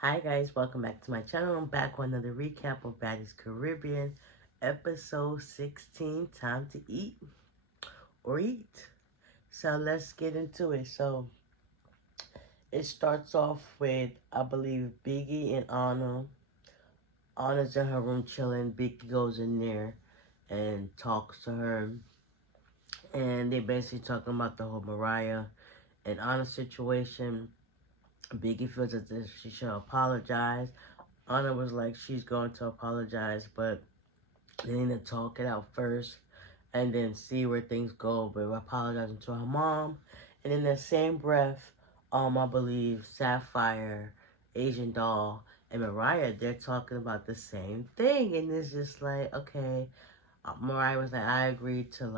Hi guys, welcome back to my channel. I'm back with another recap of Baddies Caribbean, episode 16, Time to Eat or Eat. So let's get into it. So it starts off with, I believe, Biggie and Anna. Anna's in her room chilling. Biggie goes in there and talks to her. And they basically talking about the whole Mariah and Anna situation. Biggie feels as if she should apologize. Anna was like she's going to apologize, but they need to talk it out first and then see where things go. But apologizing to her mom. And in the same breath, I believe Sapphire, Asian Doll, and Mariah, they're talking about the same thing. And it's just like, okay, Mariah was like, I agreed to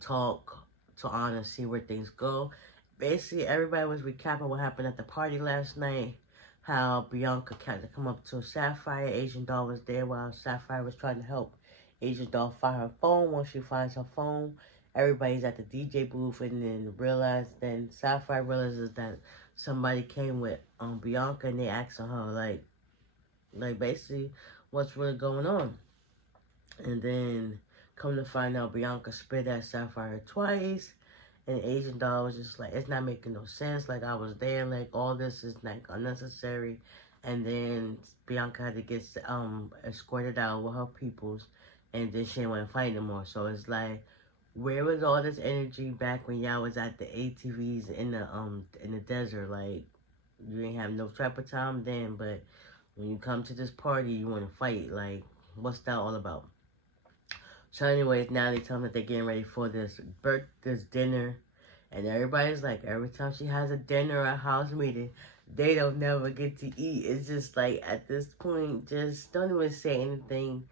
talk to Anna, see where things go. Basically, everybody was recapping what happened at the party last night. How Bianca had to come up to Sapphire. Asian Doll was there while Sapphire was trying to help Asian Doll find her phone. Once she finds her phone, everybody's at the DJ booth and then Sapphire realizes that somebody came with Bianca and they asking her like basically what's really going on. And then come to find out Bianca spit at Sapphire twice. And Asian Doll was just like, it's not making no sense. Like, I was there. Like, all this is, like, unnecessary. And then Bianca had to get escorted out with her peoples. And then she didn't want to fight no more. So it's like, where was all this energy back when y'all was at the ATVs in the desert? Like, you didn't have no trapper time then. But when you come to this party, you want to fight. Like, what's that all about? So anyways, now they tell me that they're getting ready for this dinner. And everybody's like, every time she has a dinner or a house meeting, they don't never get to eat. It's just like, at this point, just don't even say anything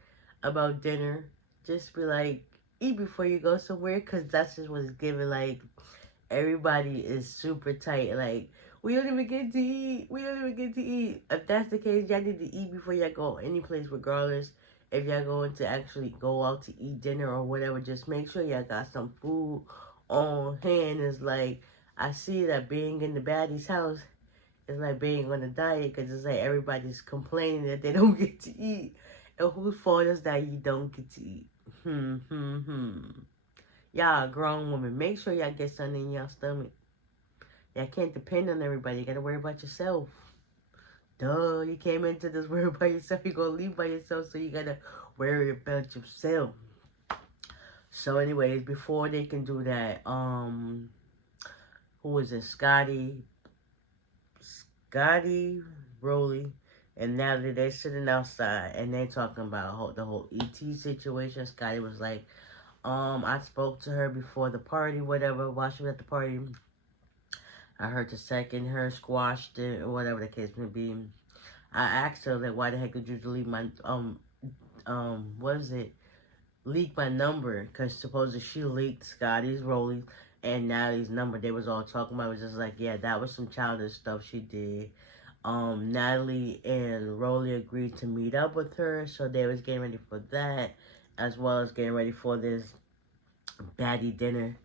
about dinner. Just be like, eat before you go somewhere, because that's just what it's giving. Like, everybody is super tight. Like, we don't even get to eat. We don't even get to eat. If that's the case, y'all need to eat before y'all go any place, regardless. If y'all going to actually go out to eat dinner or whatever, just make sure y'all got some food on hand. It's like, I see that being in the baddie's house is like being on a diet, because it's like everybody's complaining that they don't get to eat. And whose fault is that you don't get to eat? Y'all are grown women. Make sure y'all get something in your stomach. Y'all can't depend on everybody. You gotta worry about yourself. Duh, you came into this world by yourself. You're gonna leave by yourself, so you gotta worry about yourself. So anyways, before they can do that, who is it? Scotty, Rollie, and Natalie, they're sitting outside and they're talking about the whole ET situation. Scotty was like, I spoke to her before the party, whatever, while she was at the party. I heard the second her squashed it, or whatever the case may be. I asked her, like, why the heck did you delete my, what is it? Leak my number, because supposedly she leaked Scotty's, Rollie, and Natalie's number. They was all talking about it. Was just like, yeah, that was some childish stuff she did. Natalie and Rollie agreed to meet up with her, so they was getting ready for that, as well as getting ready for this baddie dinner.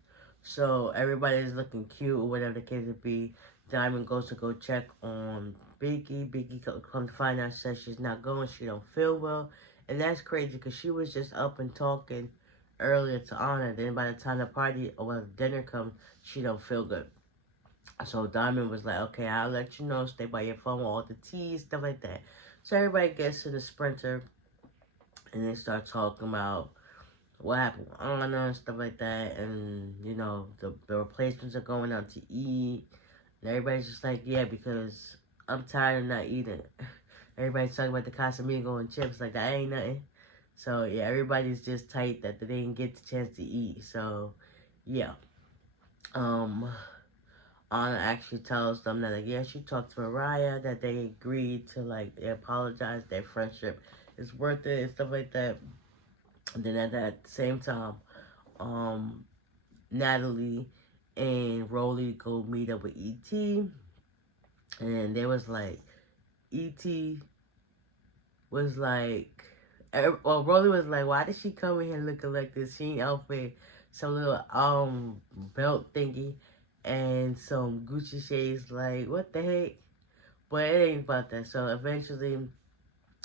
So everybody's looking cute, or whatever the case would be. Diamond goes to go check on Biggie. Biggie come to find out, says she's not going, she don't feel well. And that's crazy, because she was just up and talking earlier to Anna. Then by the time the party or the dinner comes, she don't feel good. So Diamond was like, okay, I'll let you know. Stay by your phone with all the teas, stuff like that. So everybody gets to the Sprinter, and they start talking about what happened with Anna and stuff like that. And, you know, the replacements are going out to eat. And everybody's just like, yeah, because I'm tired of not eating. Everybody's talking about the Casamigo and chips, like that ain't nothing. So, yeah, everybody's just tight that they didn't get the chance to eat. So, yeah. Anna actually tells them that, like, yeah, she talked to Mariah, that they agreed to, like, they apologize, their friendship is worth it, and stuff like that. And then at that same time, Natalie and Rollie go meet up with E.T. And they was like, E.T. was like, well, Rollie was like, why did she come in here looking like this? She ain't outfit, some little belt thingy and some Gucci shades. Like, what the heck? But it ain't about that. So eventually,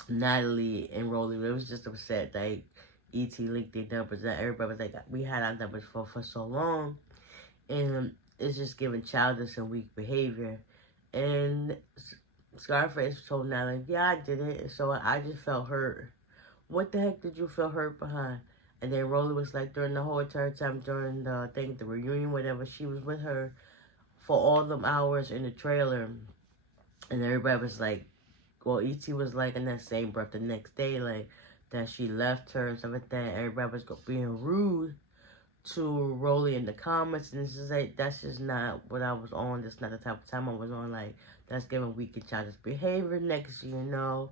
Natalie and Rollie, it was just upset that ET linked their numbers. That everybody was like, we had our numbers for so long, and it's just giving childish and weak behavior. And Scarface told Natalie, yeah, I did it. So I just felt hurt. What the heck did you feel hurt behind? And then Rollie was like, during the whole entire time, during the thing, the reunion, whatever, she was with her for all them hours in the trailer. And everybody was like, well, E.T. was like in that same breath the next day, like, that she left her and stuff like that. Everybody was being rude to Rollie in the comments, and this is like, that's just not what I was on. That's not the type of time I was on. Like, that's giving weak and childish behavior. Next, you know,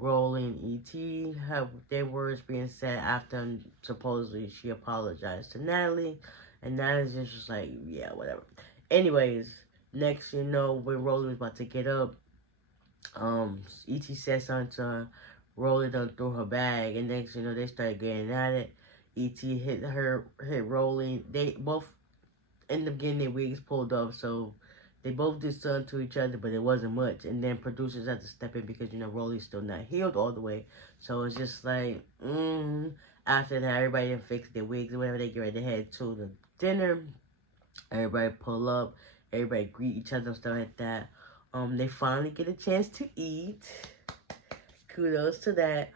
Rollie and E.T. have their words being said after supposedly she apologized to Natalie, and Natalie's just like, yeah, whatever. Anyways, next, you know, when Rollie was about to get up, E.T. said something to her. Rollie done threw her bag, and next, you know, they started getting at it. E.T. hit Rollie. They both ended up getting their wigs pulled off, so they both did something to each other, but it wasn't much. And then producers had to step in because, you know, Rollie's still not healed all the way. So it's just like, after that, everybody done fixed their wigs or whatever. They get ready to head to the dinner. Everybody pull up. Everybody greet each other and stuff like that. They finally get a chance to eat. Kudos to that.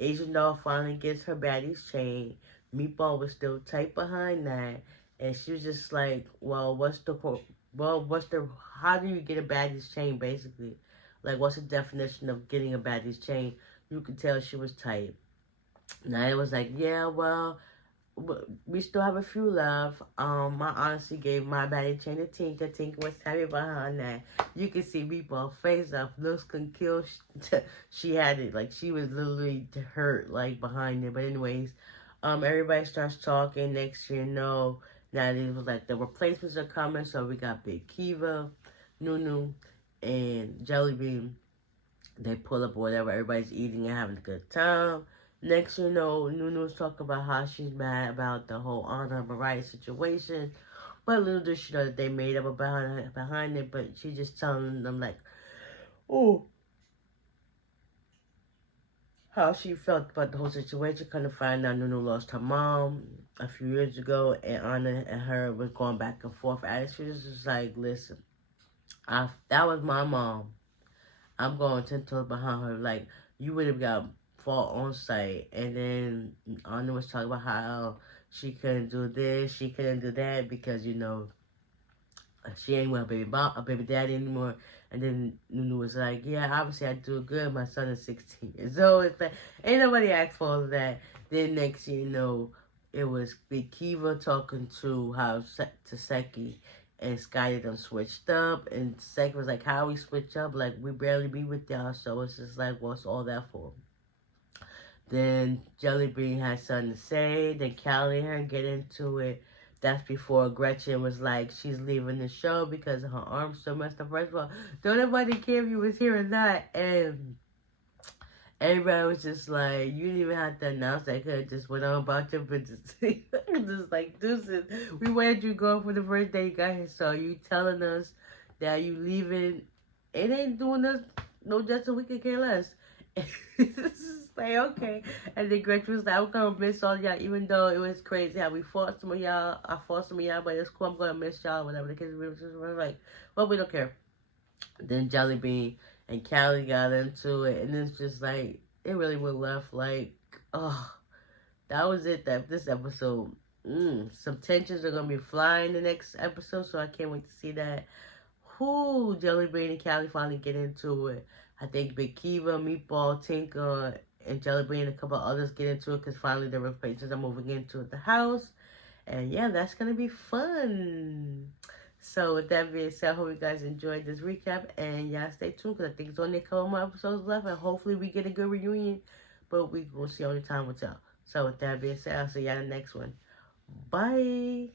Asian doll finally gets her Baddies chain. Meatball was still tight behind that, and she was just like, "Well, how do you get a Baddies chain, basically? Like, what's the definition of getting a Baddies chain?" You could tell she was tight. Now it was like, "Yeah, well, we still have a few left." I honestly gave my baddie chain to Tinka. Tinka was happy behind that. You can see Meatball face up. Looks can kill. She had it. Like, she was literally hurt, like, behind it. But anyways, everybody starts talking. Next you know, Natalie was like, the replacements are coming. So we got Big Kiva, Nunu, and Jellybean. They pull up or whatever. Everybody's eating and having a good time. Next, you know, Nunu's talking about how she's mad about the whole Honor Mariah situation. But little does she know that they made up behind it. But she's just telling them, like, oh, how she felt about the whole situation. Kind of find out Nunu lost her mom a few years ago. And Anna and her was going back and forth. And she was just like, listen, that was my mom. I'm going 10 toes behind her. Like, you would have got fought on site. And then Anna was talking about how she couldn't do this, she couldn't do that because, you know, she ain't with a baby daddy anymore. And then Nunu was like, yeah, obviously I do good. My son is 16 years old. It's like, ain't nobody asked for all of that. Then next you know, it was Big Kiva talking to Taseki and Sky done switched up. And Taseki was like, how we switch up? Like, we barely be with y'all. So it's just like, what's all that for? Then Jellybean had something to say. Then Callie and her get into it. That's before Gretchen was like, she's leaving the show because her arm's so messed up. First of all, don't nobody care if you was here or not. And everybody was just like, you didn't even have to announce that. Could have just went on about your business. Just like, deuces. We wanted you to go for the first day you got here. So you telling us that you leaving. It ain't doing us no justice. We could care less. It's like, okay. And then Gretchen was like, I'm gonna miss all y'all, even though it was crazy how we fought some of y'all. I fought some of y'all, but it's cool. I'm gonna miss y'all, whatever the case was. Like, well, we don't care. Then Jellybean and Callie got into it, and it's just like, it really went left. Like, oh, that was it. This episode, some tensions are gonna be flying the next episode, so I can't wait to see that. Whoo, Jellybean and Callie finally get into it. I think Big Kiva, Meatball, Tinka, and Jellybean and a couple others get into it because finally the replacements are moving into the house. And yeah, that's going to be fun. So with that being said, I hope you guys enjoyed this recap. And y'all stay tuned because I think it's only a couple more episodes left. And hopefully we get a good reunion. But we will see, only time will tell. So with that being said, I'll see y'all in the next one. Bye.